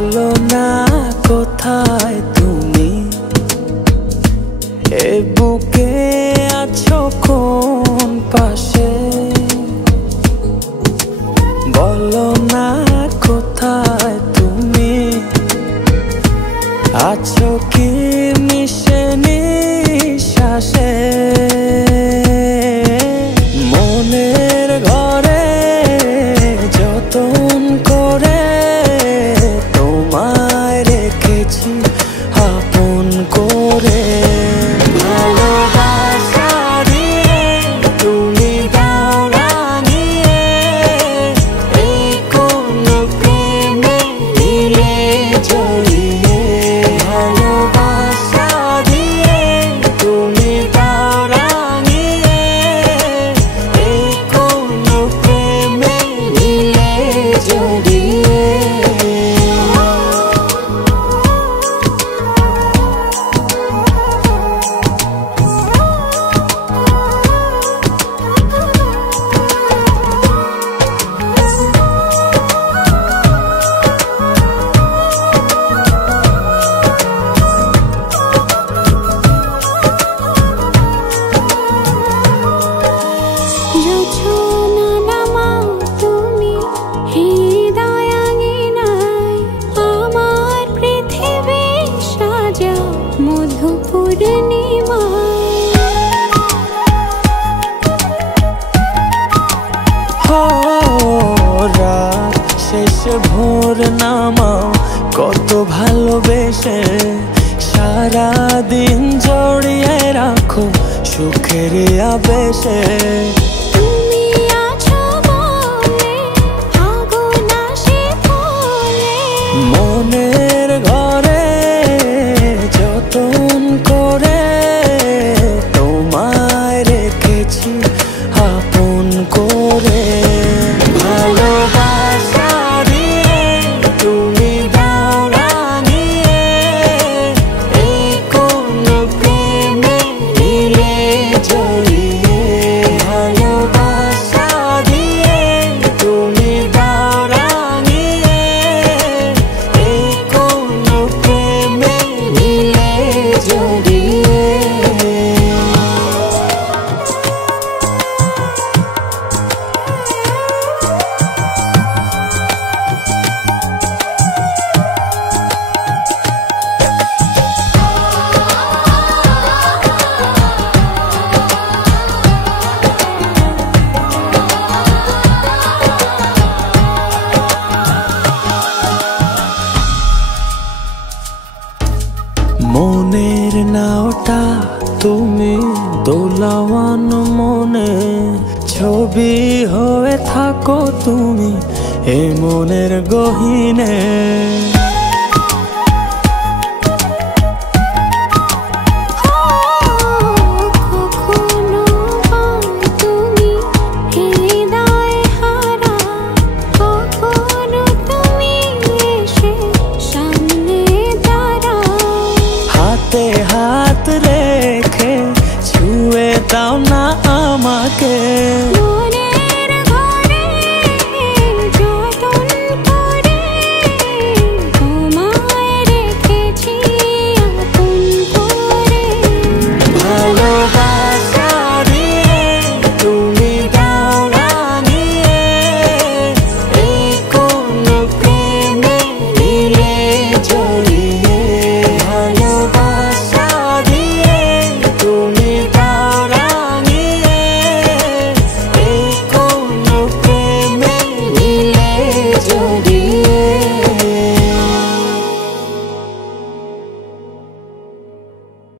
বলো না কোথায় তুমি, এ বুকে আছো কোন পাশে। বলো না কোথায় তুমি, আছো কি মিশে নিঃশ্বাসে। মনের ঘরে যতন করে তোমায় রেখেছি আপন করে। ভালোবাসা দিয়ে তুমি দাও রাঙিয়ে, এই কোন প্রেমে দিলে জড়িয়ে। ভালোবাসা দিয়ে তুমি দাও রাঙিয়ে, এই কোন প্রেমে দিলে জড়িয়ে। রাত শেষে ভোর নামাও কত ভালোবেসে, সারাদিন জড়িয়ে রাখো সুখের আবেশে। মনের ঘরে যতন করে তোমায় রেখেছি আপন করে। ভালোবাসা দিয়ে তুমি দাও রাঙিয়ে, এই কোন প্রেমে দিলে জড়িয়ে। ভালোবাসা দিয়ে তুমি দাও রাঙিয়ে, এই কোন প্রেমে দিলে জড়িয়ে। মনের নাওটা তুমি দোলাওয়ান মনে, ছবি হয়ে থাকো তুমি এ মনের গহীনে।